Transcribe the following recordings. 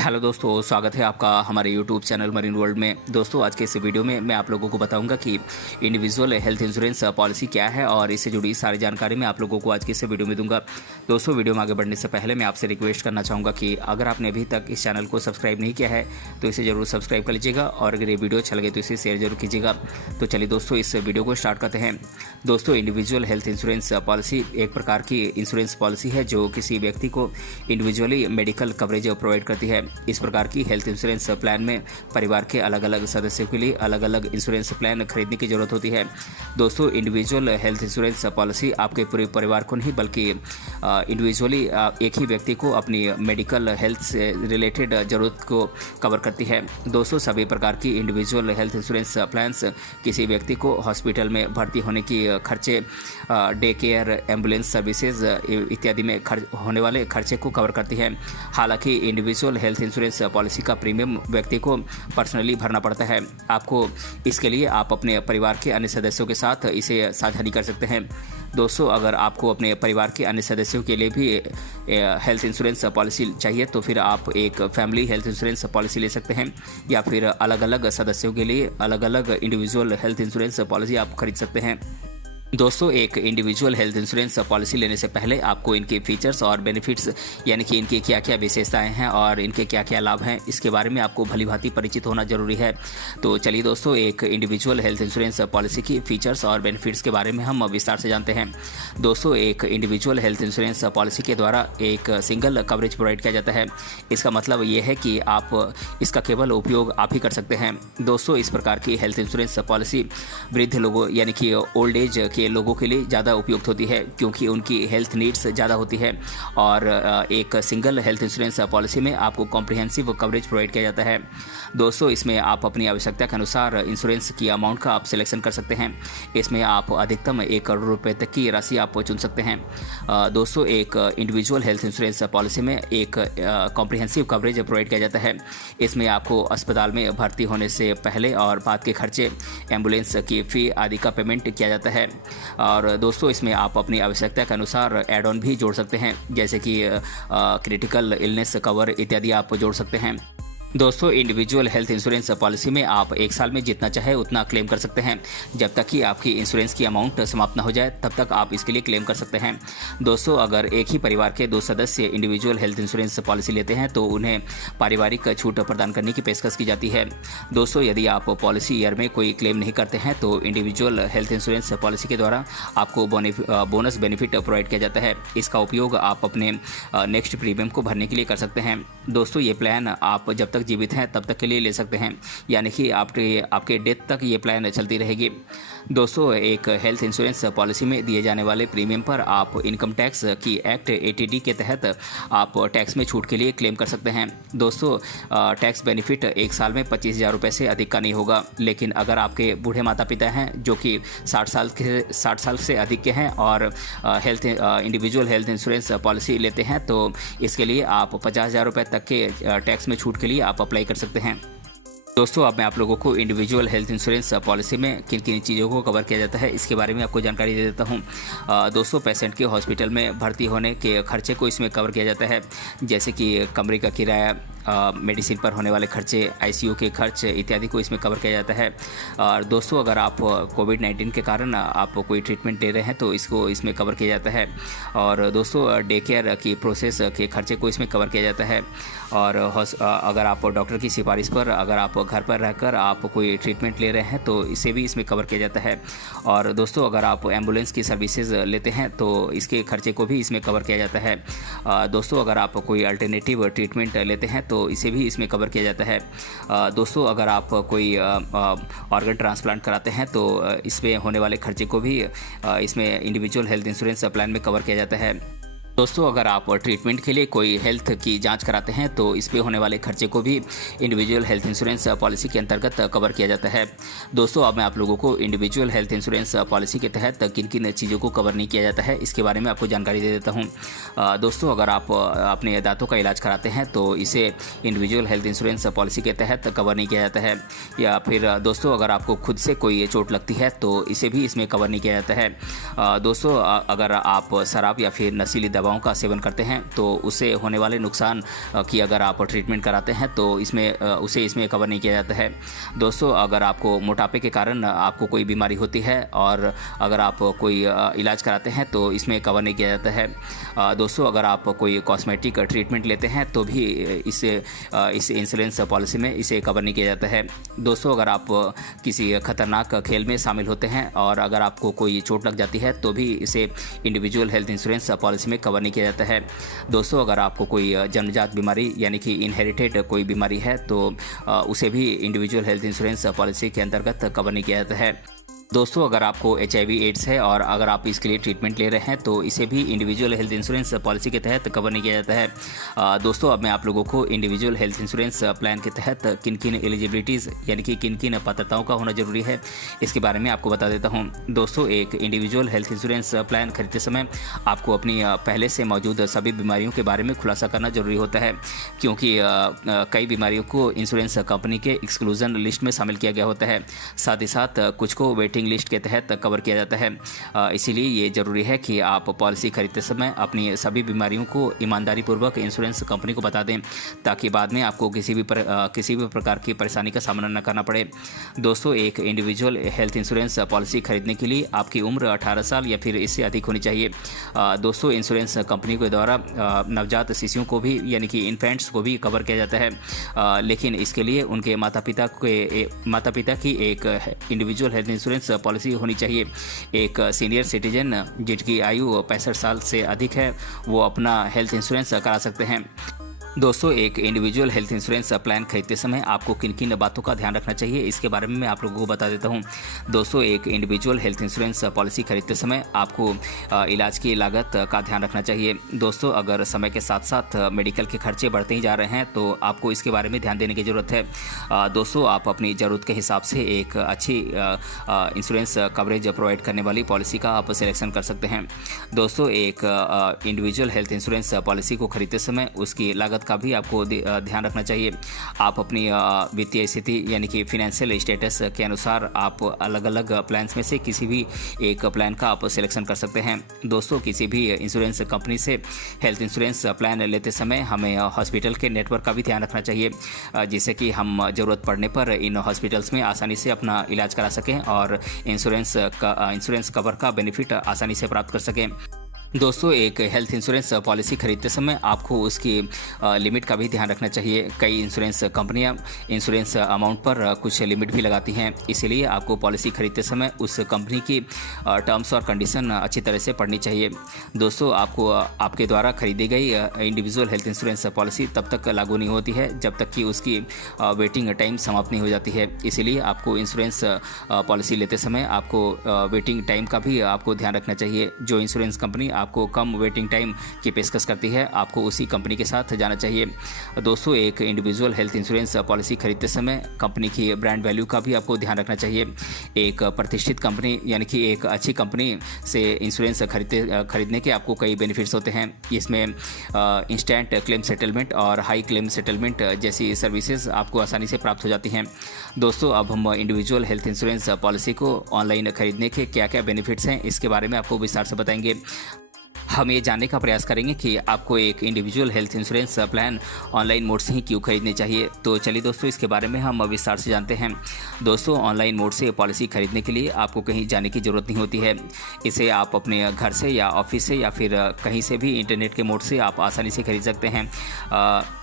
Hello दोस्तों, स्वागत है आपका हमारे यूट्यूब चैनल मरीन वर्ल्ड में। दोस्तों, आज के इस वीडियो में मैं आप लोगों को बताऊंगा कि इंडिविजुअल हेल्थ इंश्योरेंस पॉलिसी क्या है और इससे जुड़ी सारी जानकारी मैं आप लोगों को आज के इस वीडियो में दूंगा। दोस्तों, वीडियो में आगे बढ़ने से पहले मैं आपसे रिक्वेस्ट करना चाहूँगा कि अगर आपने अभी तक इस चैनल को सब्सक्राइब नहीं किया है तो इसे ज़रूर सब्सक्राइब कर लीजिएगा और अगर ये वीडियो अच्छा लगे तो इसे शेयर जरूर कीजिएगा। तो चलिए दोस्तों, इस वीडियो को स्टार्ट करते हैं। दोस्तों, इंडिविजुअल हेल्थ इंश्योरेंस पॉलिसी एक प्रकार की इंश्योरेंस पॉलिसी है जो किसी व्यक्ति को इंडिविजुअली मेडिकल कवरेज प्रोवाइड करती है। इस प्रकार की हेल्थ इंश्योरेंस प्लान में परिवार के अलग अलग सदस्यों के लिए अलग अलग इंश्योरेंस प्लान खरीदने की जरूरत होती है। दोस्तों, इंडिविजुअल हेल्थ इंश्योरेंस पॉलिसी आपके पूरे परिवार को नहीं बल्कि इंडिविजुअली एक ही व्यक्ति को अपनी मेडिकल हेल्थ से रिलेटेड जरूरत को कवर करती है। दोस्तों, सभी प्रकार की इंडिविजुअल हेल्थ इंश्योरेंस प्लान्स किसी व्यक्ति को हॉस्पिटल में भर्ती होने की खर्चे, डे केयर, एम्बुलेंस सर्विसेज इत्यादि में होने वाले खर्चे को कवर करती है। हालांकि इंडिविजुअल हेल्थ इंश्योरेंस पॉलिसी का प्रीमियम व्यक्ति को पर्सनली भरना पड़ता है। आपको इसके लिए आप अपने परिवार के अन्य सदस्यों के साथ इसे साझा नहीं कर सकते हैं। दोस्तों, अगर आपको अपने परिवार के अन्य सदस्यों के लिए भी हेल्थ इंश्योरेंस पॉलिसी चाहिए तो फिर आप एक फैमिली हेल्थ इंश्योरेंस पॉलिसी ले सकते हैं या फिर अलग अलग सदस्यों के लिए अलग अलग इंडिविजुअल हेल्थ इंश्योरेंस पॉलिसी आप खरीद सकते हैं। दोस्तों, एक इंडिविजुअल हेल्थ इंश्योरेंस पॉलिसी लेने से पहले आपको इनके फीचर्स और बेनिफिट्स यानी कि इनकी क्या क्या विशेषताएं हैं और इनके क्या क्या लाभ हैं इसके बारे में आपको भली भांति परिचित होना जरूरी है। तो चलिए दोस्तों, एक इंडिविजुअल हेल्थ इंश्योरेंस पॉलिसी की फीचर्स और बेनिफिट्स के बारे में हम विस्तार से जानते हैं। दोस्तों, एक इंडिविजुअल हेल्थ इंश्योरेंस पॉलिसी के द्वारा एक सिंगल कवरेज प्रोवाइड किया जाता है। इसका मतलब ये है कि आप इसका केवल उपयोग आप ही कर सकते हैं। दोस्तों, इस प्रकार की हेल्थ इंश्योरेंस पॉलिसी वृद्ध लोगों यानी कि ओल्ड एज के लोगों के लिए ज़्यादा उपयुक्त होती है क्योंकि उनकी हेल्थ नीड्स ज़्यादा होती है और एक सिंगल हेल्थ इंश्योरेंस पॉलिसी में आपको कॉम्प्रिहेंसिव कवरेज प्रोवाइड किया जाता है। दोस्तों, इसमें आप अपनी आवश्यकता के अनुसार इंश्योरेंस की अमाउंट का आप सिलेक्शन कर सकते हैं। इसमें आप अधिकतम 1 करोड़ रुपए तक की राशि आप चुन सकते हैं। दोस्तों, एक इंडिविजुअल हेल्थ इंश्योरेंस पॉलिसी में एक कॉम्प्रिहेंसिव कवरेज प्रोवाइड किया जाता है। इसमें आपको अस्पताल में भर्ती होने से पहले और बाद के खर्चे, एम्बुलेंस की फ़ी आदि का पेमेंट किया जाता है। और दोस्तों, इसमें आप अपनी आवश्यकता के अनुसार एड ऑन भी जोड़ सकते हैं जैसे कि क्रिटिकल इलनेस कवर इत्यादि आप जोड़ सकते हैं। दोस्तों, इंडिविजुअल हेल्थ इंश्योरेंस पॉलिसी में आप एक साल में जितना चाहे उतना क्लेम कर सकते हैं। जब तक कि आपकी इंश्योरेंस की अमाउंट समाप्त न हो जाए तब तक आप इसके लिए क्लेम कर सकते हैं। दोस्तों, अगर एक ही परिवार के 2 सदस्य इंडिविजुअल हेल्थ इंश्योरेंस पॉलिसी लेते हैं तो उन्हें पारिवारिक छूट प्रदान करने की पेशकश की जाती है। दोस्तों, यदि आप पॉलिसी ईयर में कोई क्लेम नहीं करते हैं तो इंडिविजुअल हेल्थ इंश्योरेंस पॉलिसी के द्वारा आपको बोनस बेनिफिट प्रोवाइड किया जाता है। इसका उपयोग आप अपने नेक्स्ट प्रीमियम को भरने के लिए कर सकते हैं। दोस्तों, ये प्लान आप जब तक जीवित हैं तब तक के लिए ले सकते हैं यानी कि आपके डेथ तक ये प्लान चलती रहेगी। दोस्तों, एक हेल्थ इंश्योरेंस पॉलिसी में दिए जाने वाले प्रीमियम पर आप इनकम टैक्स की एक्ट 80D के तहत आप टैक्स में छूट के लिए क्लेम कर सकते हैं। दोस्तों, टैक्स बेनिफिट एक साल में 25,000 रुपये से अधिक का नहीं होगा, लेकिन अगर आपके बूढ़े माता पिता हैं जो कि 60 साल से अधिक के हैं और इंडिविजुअल हेल्थ इंश्योरेंस पॉलिसी लेते हैं तो इसके लिए आप 50,000 रुपये तक के टैक्स में छूट के लिए आप अप्लाई कर सकते हैं। दोस्तों, अब मैं आप लोगों को इंडिविजुअल हेल्थ इंश्योरेंस पॉलिसी में किन किन चीज़ों को कवर किया जाता है इसके बारे में आपको जानकारी दे देता हूं। दोस्तों, पेशेंट के हॉस्पिटल में भर्ती होने के खर्चे को इसमें कवर किया जाता है जैसे कि कमरे का किराया, मेडिसिन पर होने वाले खर्चे, ICU के खर्च इत्यादि को इसमें कवर किया जाता है। और दोस्तों, अगर आप कोविड-19 के कारण आप कोई ट्रीटमेंट ले रहे हैं तो इसको इसमें कवर किया जाता है। और दोस्तों, डे केयर की प्रोसेस के खर्चे को इसमें कवर किया जाता है। और अगर आप डॉक्टर की सिफारिश पर अगर आप घर पर रहकर आप कोई ट्रीटमेंट ले रहे हैं तो इसे भी इसमें कवर किया जाता है। और दोस्तों, अगर आप एम्बुलेंस की सर्विसेज लेते हैं तो इसके खर्चे को भी इसमें कवर किया जाता है। दोस्तों, अगर आप कोई अल्टरनेटिव ट्रीटमेंट लेते हैं तो इसे भी इसमें कवर किया जाता है। दोस्तों, अगर आप कोई ऑर्गन ट्रांसप्लांट कराते हैं तो इसमें होने वाले खर्चे को भी इसमें इंडिविजुअल हेल्थ इंश्योरेंस प्लान में कवर किया जाता है। दोस्तों, अगर आप ट्रीटमेंट के लिए कोई हेल्थ की जांच कराते हैं तो इस पे होने वाले खर्चे को भी इंडिविजुअल हेल्थ इंश्योरेंस पॉलिसी के अंतर्गत कवर किया जाता है। दोस्तों, अब मैं आप लोगों को इंडिविजुअल हेल्थ इंश्योरेंस पॉलिसी के तहत किन किन चीज़ों को कवर नहीं किया जाता है इसके बारे में आपको जानकारी दे देता हूँ। दोस्तों, अगर आप अपने दांतों का इलाज कराते हैं तो इसे इंडिविजुअल हेल्थ इंश्योरेंस पॉलिसी के तहत कवर नहीं किया जाता है। या फिर दोस्तों, अगर आपको खुद से कोई चोट लगती है तो इसे भी इसमें कवर नहीं किया जाता है। दोस्तों, अगर आप शराब या फिर नशीली दवाओं का सेवन करते हैं तो उससे होने वाले नुकसान की अगर आप ट्रीटमेंट कराते हैं तो उसे इसमें कवर नहीं किया जाता है। दोस्तों, अगर आपको मोटापे के कारण आपको कोई बीमारी होती है और अगर आप कोई इलाज कराते हैं तो इसमें कवर नहीं किया जाता है। दोस्तों, अगर आप कोई कॉस्मेटिक ट्रीटमेंट लेते हैं तो भी इस इंश्योरेंस पॉलिसी में इसे कवर नहीं किया जाता है। दोस्तों, अगर आप किसी खतरनाक खेल में शामिल होते हैं और अगर आपको कोई चोट लग जाती है तो भी इसे इंडिविजुअल हेल्थ इंश्योरेंस पॉलिसी में कवर नहीं किया जाता है। दोस्तों, अगर आपको कोई जन्मजात बीमारी यानी कि इनहेरिटेड कोई बीमारी है तो उसे भी इंडिविजुअल हेल्थ इंश्योरेंस पॉलिसी के अंतर्गत कवर नहीं किया जाता है। दोस्तों, अगर आपको HIV एड्स है और अगर आप इसके लिए ट्रीटमेंट ले रहे हैं तो इसे भी इंडिविजुअल हेल्थ इंश्योरेंस पॉलिसी के तहत कवर नहीं किया जाता है। दोस्तों, अब मैं आप लोगों को इंडिविजुअल हेल्थ इंश्योरेंस प्लान के तहत किन किन एलिजिबिलिटीज़ यानी कि किन किन पात्रताओं का होना जरूरी है इसके बारे में आपको बता देता हूँ। दोस्तों, एक इंडिविजुअल हेल्थ इंश्योरेंस प्लान खरीदते समय आपको अपनी पहले से मौजूद सभी बीमारियों के बारे में खुलासा करना जरूरी होता है, क्योंकि कई बीमारियों को इंश्योरेंस कंपनी के एक्सक्लूजन लिस्ट में शामिल किया गया होता है। साथ ही साथ कुछ को वेटिंग लिस्ट के तहत कवर किया जाता है। इसीलिए ये जरूरी है कि आप पॉलिसी खरीदते समय अपनी सभी बीमारियों को ईमानदारी पूर्वक इंश्योरेंस कंपनी को बता दें, ताकि बाद में आपको किसी भी प्रकार की परेशानी का सामना न करना पड़े। दोस्तों, एक इंडिविजुअल हेल्थ इंश्योरेंस पॉलिसी खरीदने के लिए आपकी उम्र 18 साल या फिर इससे अधिक होनी चाहिए। दोस्तों, इंश्योरेंस कंपनी के द्वारा नवजात शिशुओं को भी यानी कि इन्फेंट्स को भी कवर किया जाता है, लेकिन इसके लिए उनके माता पिता की एक इंडिविजुअल हेल्थ इंश्योरेंस पॉलिसी होनी चाहिए। एक सीनियर सिटीजन जिनकी आयु 65 साल से अधिक है वो अपना हेल्थ इंश्योरेंस करा सकते हैं। दोस्तों, एक इंडिविजुअल हेल्थ इंश्योरेंस प्लान खरीदते समय आपको किन किन बातों का ध्यान रखना चाहिए इसके बारे में मैं आप लोगों को बता देता हूं। दोस्तों, एक इंडिविजुअल हेल्थ इंश्योरेंस पॉलिसी खरीदते समय आपको इलाज की लागत का ध्यान रखना चाहिए। दोस्तों, अगर समय के साथ साथ मेडिकल के खर्चे बढ़ते ही जा रहे हैं तो आपको इसके बारे में ध्यान देने की ज़रूरत है। दोस्तों, आप अपनी ज़रूरत के हिसाब से एक अच्छी इंश्योरेंस कवरेज प्रोवाइड करने वाली पॉलिसी का आप सिलेक्शन कर सकते हैं। दोस्तों, एक इंडिविजुअल हेल्थ इंश्योरेंस पॉलिसी को खरीदते समय उसकी लागत का भी आपको ध्यान रखना चाहिए। आप अपनी वित्तीय स्थिति यानी कि फाइनेंशियल स्टेटस के अनुसार आप अलग अलग प्लान्स में से किसी भी एक प्लान का आप सिलेक्शन कर सकते हैं। दोस्तों, किसी भी इंश्योरेंस कंपनी से हेल्थ इंश्योरेंस प्लान लेते समय हमें हॉस्पिटल के नेटवर्क का भी ध्यान रखना चाहिए, जिससे कि हम ज़रूरत पड़ने पर इन हॉस्पिटल्स में आसानी से अपना इलाज करा सकें और इंश्योरेंस कवर का बेनिफिट आसानी से प्राप्त कर सकें। दोस्तों, एक हेल्थ इंश्योरेंस पॉलिसी खरीदते समय आपको उसकी लिमिट का भी ध्यान रखना चाहिए। कई इंश्योरेंस कंपनियां इंश्योरेंस अमाउंट पर कुछ लिमिट भी लगाती हैं, इसीलिए आपको पॉलिसी खरीदते समय उस कंपनी की टर्म्स और कंडीशन अच्छी तरह से पढ़नी चाहिए। दोस्तों, आपको आपके द्वारा खरीदी गई इंडिविजुअल हेल्थ इंश्योरेंस पॉलिसी तब तक लागू नहीं होती है जब तक कि उसकी वेटिंग टाइम समाप्त नहीं हो जाती है। इसीलिए आपको इंश्योरेंस पॉलिसी लेते समय आपको वेटिंग टाइम का भी आपको ध्यान रखना चाहिए। जो इंश्योरेंस कंपनी आपको कम वेटिंग टाइम की पेशकश करती है आपको उसी कंपनी के साथ जाना चाहिए। दोस्तों, एक इंडिविजुअल हेल्थ इंश्योरेंस पॉलिसी खरीदते समय कंपनी की ब्रांड वैल्यू का भी आपको ध्यान रखना चाहिए। एक प्रतिष्ठित कंपनी यानी कि एक अच्छी कंपनी से इंश्योरेंस खरीदने के आपको कई बेनिफिट्स होते हैं। इसमें इंस्टेंट क्लेम सेटलमेंट और हाई क्लेम सेटलमेंट जैसी सर्विसेज आपको आसानी से प्राप्त हो जाती हैं। दोस्तों, अब हम इंडिविजुअल हेल्थ इंश्योरेंस पॉलिसी को ऑनलाइन खरीदने के क्या क्या बेनिफिट्स हैं इसके बारे में आपको विस्तार से बताएंगे। हम ये जानने का प्रयास करेंगे कि आपको एक individual health insurance plan online mode से ही क्यों खरीदनी चाहिए। तो चलिए दोस्तों, इसके बारे में हम विस्तार से जानते हैं। दोस्तों, ऑनलाइन मोड से पॉलिसी खरीदने के लिए आपको कहीं जाने की ज़रूरत नहीं होती है। इसे आप अपने घर से या ऑफिस से या फिर कहीं से भी इंटरनेट के मोड से आप आसानी से खरीद सकते हैं।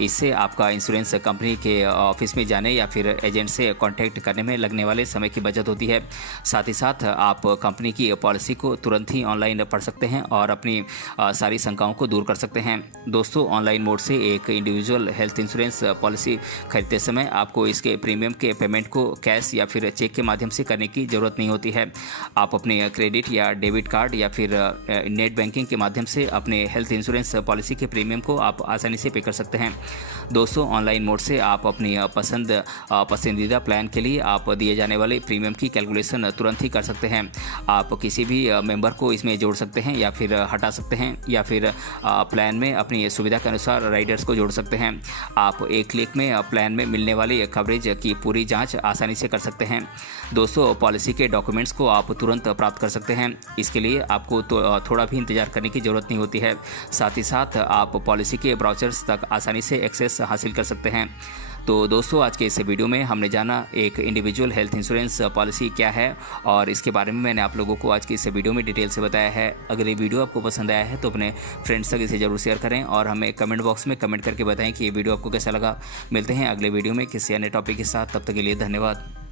इससे आपका इंश्योरेंस कंपनी के ऑफिस में जाने या फिर एजेंट से कॉन्टैक्ट करने में लगने वाले समय की बचत होती है। साथ ही साथ आप कंपनी की पॉलिसी को तुरंत ही ऑनलाइन पढ़ सकते हैं और अपनी सारी शंकाओं को दूर कर सकते हैं। दोस्तों, ऑनलाइन मोड से एक इंडिविजुअल हेल्थ इंश्योरेंस पॉलिसी खरीदते समय आपको इसके प्रीमियम के पेमेंट को कैश या फिर चेक के माध्यम से करने की ज़रूरत नहीं होती है। आप अपने क्रेडिट या डेबिट कार्ड या फिर नेट बैंकिंग के माध्यम से अपने हेल्थ इंश्योरेंस पॉलिसी के प्रीमियम को आप आसानी से पे कर सकते हैं। दोस्तों, ऑनलाइन मोड से आप अपनी पसंदीदा प्लान के लिए आप दिए जाने वाले प्रीमियम की कैलकुलेशन तुरंत ही कर सकते हैं। आप किसी भी मेंबर को इसमें जोड़ सकते हैं या फिर हटा सकते सकते हैं या फिर प्लान में अपनी सुविधा के अनुसार राइडर्स को जोड़ सकते हैं। आप एक क्लिक में प्लान में मिलने वाली कवरेज की पूरी जांच आसानी से कर सकते हैं। दोस्तों, पॉलिसी के डॉक्यूमेंट्स को आप तुरंत प्राप्त कर सकते हैं। इसके लिए आपको थोड़ा भी इंतजार करने की ज़रूरत नहीं होती है। साथ ही साथ आप पॉलिसी के ब्राउचर्स तक आसानी से एक्सेस हासिल कर सकते हैं। तो दोस्तों, आज के इस वीडियो में हमने जाना एक इंडिविजुअल हेल्थ इंश्योरेंस पॉलिसी क्या है और इसके बारे में मैंने आप लोगों को आज की इस वीडियो में डिटेल से बताया है। अगर ये वीडियो आपको पसंद आया है तो अपने फ्रेंड्स तक इसे जरूर शेयर करें और हमें कमेंट बॉक्स में कमेंट करके बताएं कि ये वीडियो आपको कैसा लगा। मिलते हैं अगले वीडियो में किसी अन्य टॉपिक के साथ। तब तक के लिए धन्यवाद।